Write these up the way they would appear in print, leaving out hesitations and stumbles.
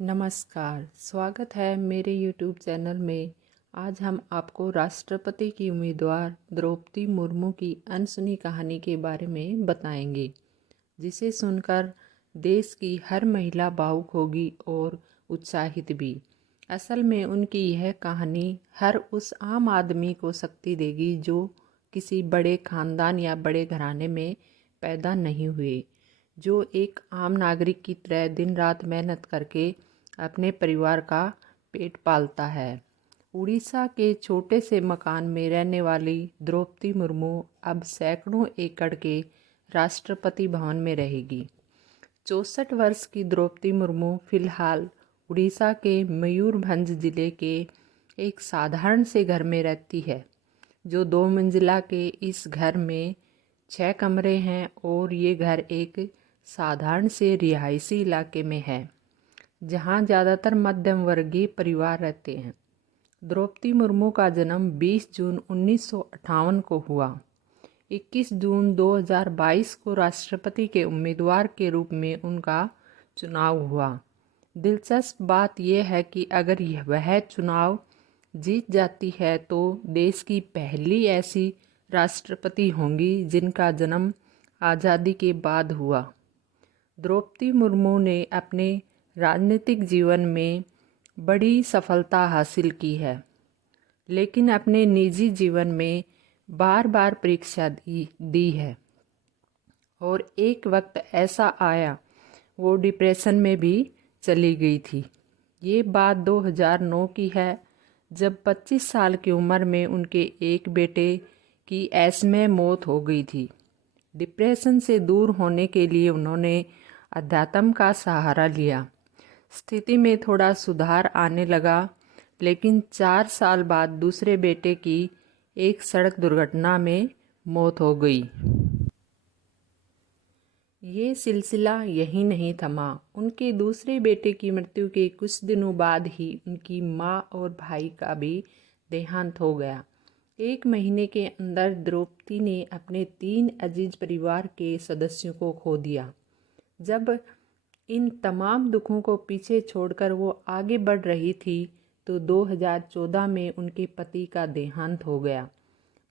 नमस्कार, स्वागत है मेरे YouTube चैनल में। आज हम आपको राष्ट्रपति की उम्मीदवार द्रौपदी मुर्मू की अनसुनी कहानी के बारे में बताएंगे, जिसे सुनकर देश की हर महिला भावुक होगी और उत्साहित भी। असल में उनकी यह कहानी हर उस आम आदमी को शक्ति देगी जो किसी बड़े खानदान या बड़े घराने में पैदा नहीं हुए, जो एक आम नागरिक की तरह दिन रात मेहनत करके अपने परिवार का पेट पालता है। उड़ीसा के छोटे से मकान में रहने वाली द्रौपदी मुर्मू अब सैकड़ों एकड़ के राष्ट्रपति भवन में रहेगी। 64 वर्ष की द्रौपदी मुर्मू फिलहाल उड़ीसा के मयूरभंज जिले के एक साधारण से घर में रहती है, जो 2 मंजिला के इस घर में 6 कमरे हैं और ये घर एक साधारण से रिहायशी इलाके में है, जहां ज़्यादातर मध्यम वर्गीय परिवार रहते हैं। द्रौपदी मुर्मू का जन्म 20 जून 1958 को हुआ। 21 जून 2022 को राष्ट्रपति के उम्मीदवार के रूप में उनका चुनाव हुआ। दिलचस्प बात यह है कि अगर वह चुनाव जीत जाती है तो देश की पहली ऐसी राष्ट्रपति होंगी जिनका जन्म आज़ादी के बाद हुआ। द्रौपदी मुर्मू ने अपने राजनीतिक जीवन में बड़ी सफलता हासिल की है, लेकिन अपने निजी जीवन में बार बार परीक्षा दी है और एक वक्त ऐसा आया वो डिप्रेशन में भी चली गई थी। ये बात 2009 की है, जब 25 साल की उम्र में उनके एक बेटे की ऐसमें मौत हो गई थी। डिप्रेशन से दूर होने के लिए उन्होंने अध्यात्म का सहारा लिया। स्थिति में थोड़ा सुधार आने लगा, लेकिन 4 साल बाद दूसरे बेटे की एक सड़क दुर्घटना में मौत हो गई। ये सिलसिला यहीं नहीं थमा। उनके दूसरे बेटे की मृत्यु के कुछ दिनों बाद ही उनकी माँ और भाई का भी देहांत हो गया। 1 महीने के अंदर द्रौपदी ने अपने 3 अजीज परिवार के सदस्यों को खो दिया। जब इन तमाम दुखों को पीछे छोड़कर वो आगे बढ़ रही थी तो 2014 में उनके पति का देहांत हो गया।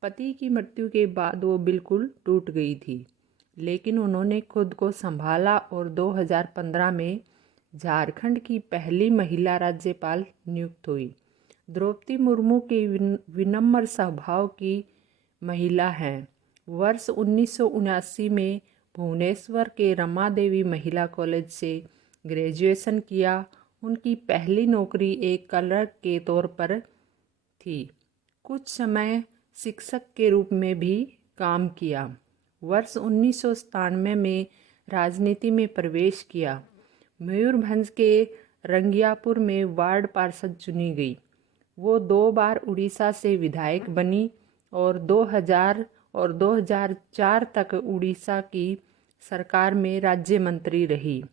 पति की मृत्यु के बाद वो बिल्कुल टूट गई थी, लेकिन उन्होंने खुद को संभाला और 2015 में झारखंड की पहली महिला राज्यपाल नियुक्त हुई। द्रौपदी मुर्मू के विनम्र स्वभाव की महिला हैं। वर्ष 1979 में भुवनेश्वर के रमा देवी महिला कॉलेज से ग्रेजुएशन किया। उनकी पहली नौकरी एक क्लर्क के तौर पर थी। कुछ समय शिक्षक के रूप में भी काम किया। वर्ष 1997 में राजनीति में प्रवेश किया। मयूरभंज के रंगियापुर में वार्ड पार्षद चुनी गई। वो 2 बार उड़ीसा से विधायक बनी और 2004 तक उड़ीसा की सरकार में राज्य मंत्री रही।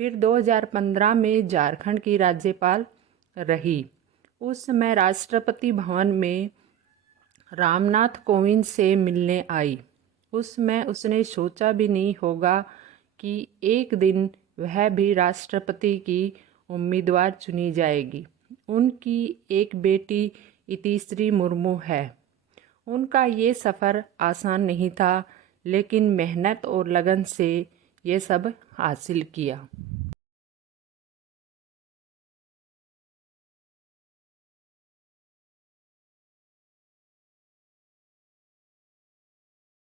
फिर 2015 में झारखंड की राज्यपाल रही। उस समय राष्ट्रपति भवन में रामनाथ कोविंद से मिलने आई। उस समय उसने सोचा भी नहीं होगा कि एक दिन वह भी राष्ट्रपति की उम्मीदवार चुनी जाएगी। उनकी एक बेटी इतिश्री मुर्मू है। उनका ये सफ़र आसान नहीं था, लेकिन मेहनत और लगन से ये सब हासिल किया।